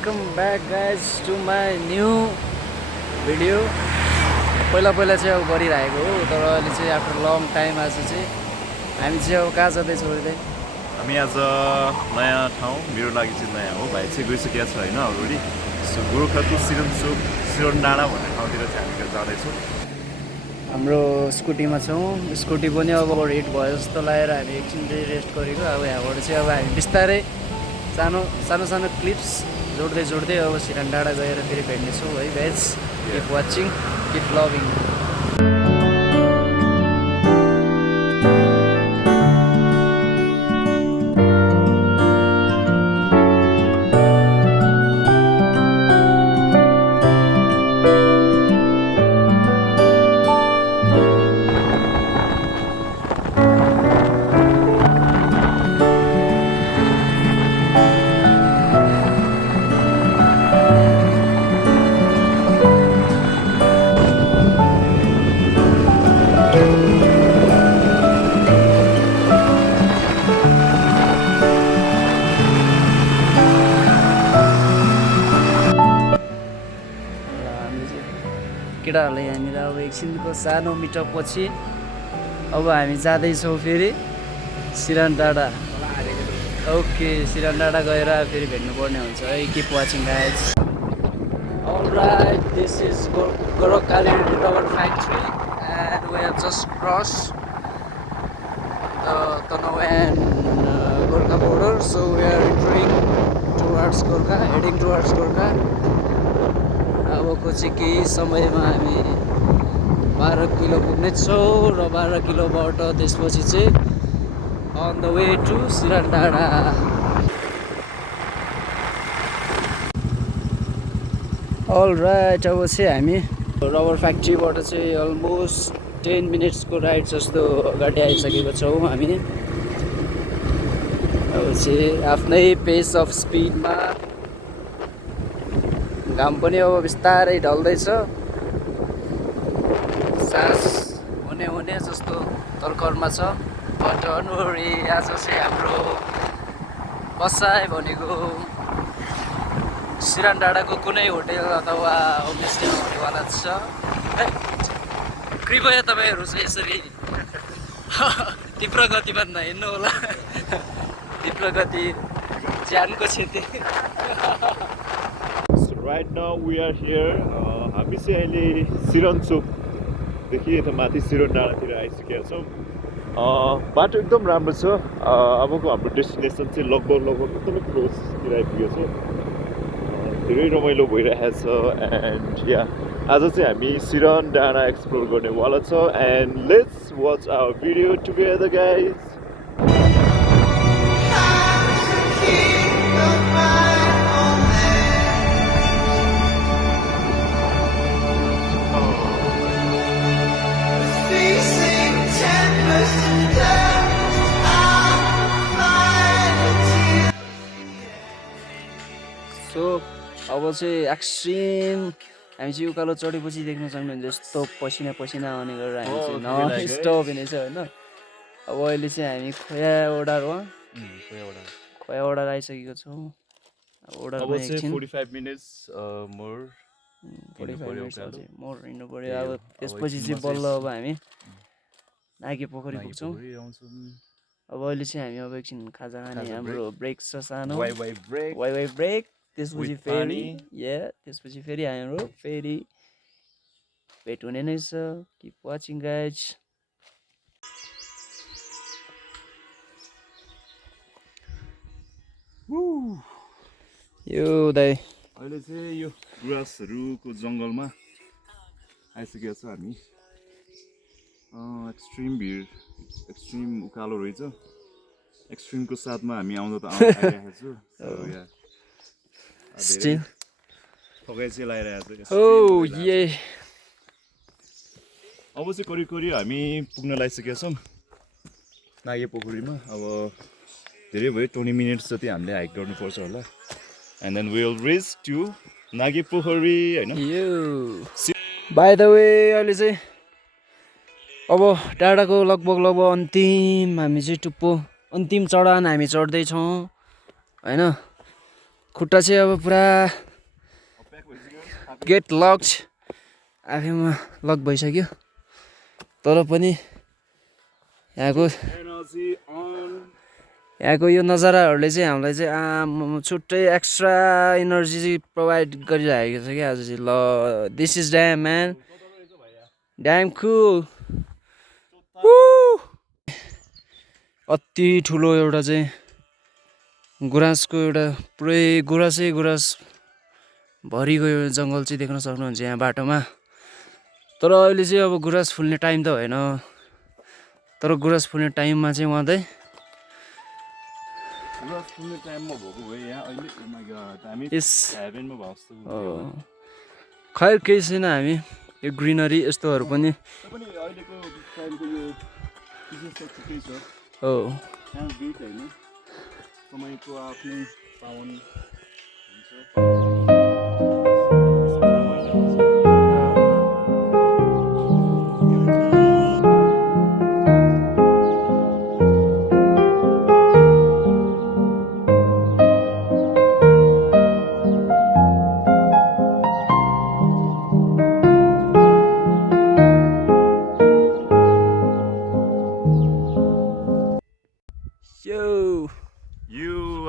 Welcome back guys to my new video. पहिला चाहिँ अब गरिरहेको हो, तर अहिले चाहिँ आफ्टर लङ टाइम आज चाहिँ हामी चाहिँ अब कहाँ जाँदैछौँ अहिले? हामी आज नयाँ ठाउँ, मेरो लागि चाहिँ नयाँ हो, भाइ चाहिँ गइसकेको छ होइन अलरेडी। सो गोर्खाको सिरोन डाँडा भन्ने ठाउँतिर चाहिँ हामी जाँदैछौँ। हाम्रो स्कुटीमा छौँ, स्कुटी पनि अब हिट भयो जस्तो लागेर हामी एकछिन चाहिँ रेस्ट गरेको। अब यहाँबाट चाहिँ अब हामी बिस्तारै सानो क्लिप्स जोड्दै अब सिरान डाँडा गएर फेरि भेट्नेछौँ है guys. Keep watching, keep loving. केटाहरूले यहाँनिर अब एकछिनको सानो मिटअप पछि अब हामी जाँदैछौँ फेरि सिरान डाँडा। ओके, सिरान डाँडा गएर फेरि भेट्नुपर्ने हुन्छ है। Keep watching guys. Alright, this is Gorkhakali rubber factory and we have just cross Tanav and Gorkha border, so we are entering towards Gorkha, heading towards Gorkha. अबको चाहिँ केही समयमा हामी 12 किलो पुग्नेछौँ र 12 किलोबाट त्यसपछि चाहिँ on the way to Siran डाँडा। All right, अब चाहिँ हामी रबर फ्याक्ट्रीबाट चाहिँ अलमोस्ट 10 मिनट्सको राइड जस्तो अगाडि आइसकेको छौँ हामी। अब चाहिँ आफ्नै पेस अफ स्पिडमा, घाम पनि अब बिस्तारै ढल्दैछ, सास हुने जस्तो तर्करमा छ। बट डोन्ट वरी, आज चाहिँ हाम्रो बसाइ भनेको सिरान डाँडाको कुनै होटेल अथवा होमस्टेमा हुनेवाला छ। कृपया तपाईँहरू चाहिँ यसरी तीव्र गतिमा नहिँड्नु होला, तीव्र गति ज्यानको क्षति। Right now we are here. हामी चाहिँ अहिले सिरोन चोकदेखि यता माथि सिरोन डाँडातिर आइसकेका छौँ। बाटो एकदम राम्रो छ। अबको हाम्रो डेस्टिनेसन चाहिँ लगभग एकदमै क्लोजतिर आइपुगेको छ। धेरै रमाइलो भइरहेको छ। एन्ड या आज चाहिँ हामी सिरान डाँडा एक्सप्लोर गर्नेवाला छ। And let's watch our video together guys. So अब चाहिँ एक्सट्रिम हामी चाहिँ उकालो चढेपछि देख्न सक्नुहुन्छ यस्तो पसिना आउने गरेर हामी चाहिँ नन स्टप हिँडेछ होइन। अब अहिले चाहिँ हामी खोया ओडार आइसकेको छौँ। अब ओडारमा एकछिन 45 मिनट्स मोर हिँड्नु पऱ्यो। अब त्यसपछि चाहिँ बल्ल अब हामी नागे पोखरी पुग्छौँ। अब अहिले चाहिँ हामी अब एकछिन खाजा खाने, हाम्रो ब्रेक छ सानो, वाइ ब्रेक। त्यसपछि फेरि हाम्रो भेट हुने नै छ। Keep watching guys. यो दाइ अहिले चाहिँ यो गुराँसहरूको जङ्गलमा आइसकेको छ हामी। एक्सट्रिम भिड, एक्सट्रिम उकालो रहेछ। एक्सट्रिमको साथमा हामी आइरहेको छु। थकाइ चाहिँ लगाइरहेको छ। अब चाहिँ करिब हामी पुग्न लागिसकेका छौँ नागे पोखरीमा। अब धेरै भयो, 20 मिनट्स जति हामीले हाइक गर्नुपर्छ होला। And then we will reach to Nage Pokhari होइन। बाई द वे, अहिले चाहिँ अब डाँडाको लगभग अन्तिम हामी चाहिँ अन्तिम चढान हामी चढ्दैछौँ होइन। खुट्टा चाहिँ अब पुरा गेट लक्ड आफैमा लक भइसक्यो तर पनि यहाँको यो नजाराहरूले चाहिँ हामीलाई चाहिँ छुट्टै एक्स्ट्रा इनर्जी चाहिँ प्रोभाइड गरिरहेको छ क्या आज चाहिँ ल this is damn man damn cool अति ठुलो एउटा चाहिँ गुराँसको एउटा पुरै गुराँसै गुराँस भरिको यो जङ्गल चाहिँ देख्न सक्नुहुन्छ यहाँ बाटोमा तर अहिले चाहिँ अब गुराँस फुल्ने टाइम त होइन तर गुराँस फुल्ने टाइममा चाहिँ उहाँ चाहिँ खैर केही छैन हामी यो ग्रिनरी यस्तोहरू पनि हो समयको आफ्नै पावन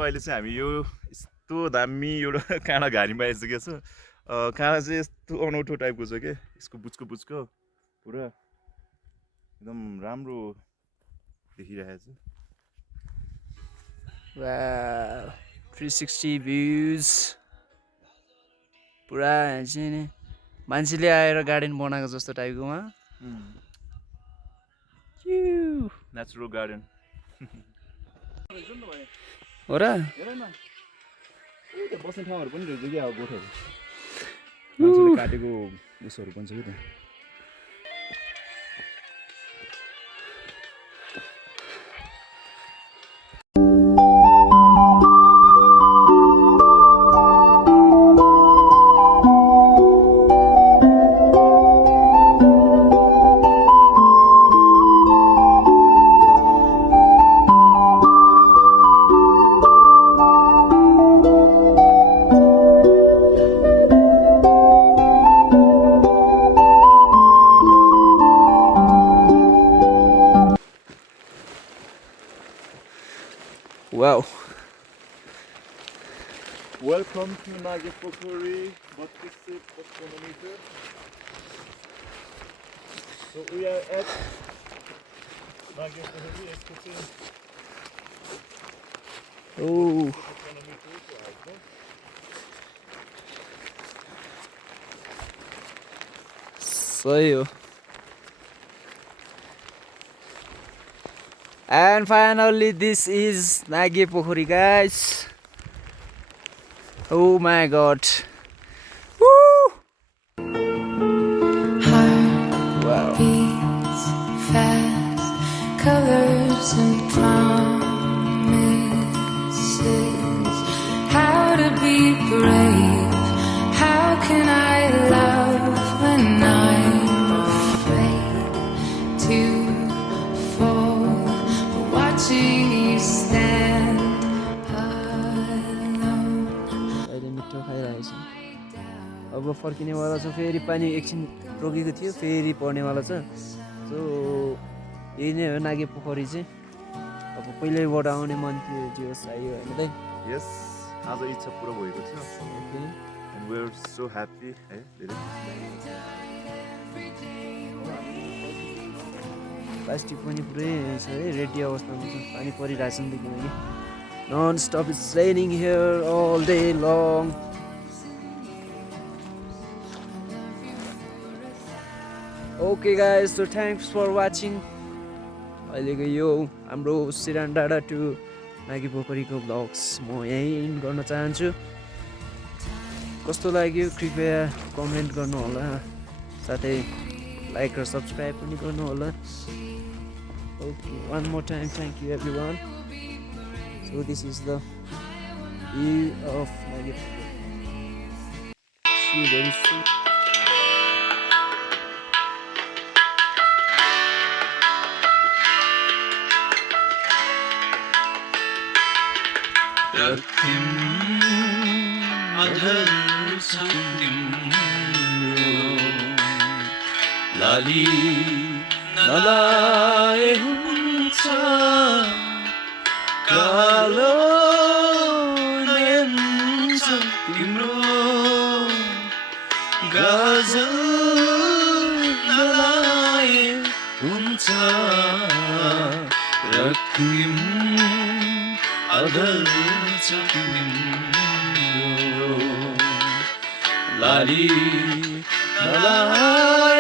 अहिले चाहिँ हामी यो यस्तो दामी एउटा काँडा घारीमा आइसकेको छ काँडा चाहिँ यस्तो अनौठो टाइपको छ क्या यसको बुच्को पुरा एकदम राम्रो देखिरहेको छ 360 भ्युज पुरा चाहिँ नि मान्छेले आएर गार्डन बनाएको जस्तो टाइपकोमा नेचुरल गार्डन हो र बस्ने ठाउँहरू पनि रहेछ क्या अब गोठहरू मान्छेले काटेको उसहरू पनि छ कि त Wow. Welcome to Nage Pokhori, 36 kilometer. So we are at Nage Pokhori, Oh. सही हो And finally this is Nage Pokhori guys. Oh my god. Woo! Wow. Beats fast, colors and promises. How to be brave? How can I love when I'm afraid to fall? Watching you stand alone. अहिले मिठो खाइरहेको छु अब फर्किनेवाला छ फेरि पानी एकछिन रोकेको थियो फेरि पर्नेवाला छ सो यही नै हो नागे पोखरी चाहिँ अब पहिल्यैबाट आउने मन थियो जे होस् आयो हामीलाई Yes, आज इच्छा पुरा भएको छ and we are so happy है धेरै प्लास्टिक पनि पुरै छ है रेडी अवस्थामा छ पानी परिरहेछ नि त किनकि non stop it's raining here all day long okay guys so thanks for watching अहिलेको यो हाम्रो सिरान डाँडा टु नागे पोखरीको ब्लग्स म यहीँ इन्ड गर्न चाहन्छु कस्तो लाग्यो कृपया कमेन्ट गर्नु होला साथै लाइक र सब्सक्राइब पनि गर्नु होला Okay, one more time, thank you everyone. So this is the view of Nage Pokhori. See you very soon. रक्तिम अधर छ तिम्रो लाली नलाए हुन्छ कालो नयन छ तिम्रो गजल नलाए हुन्छ रक्तिम अधर छ तिम्रो लाली नलाए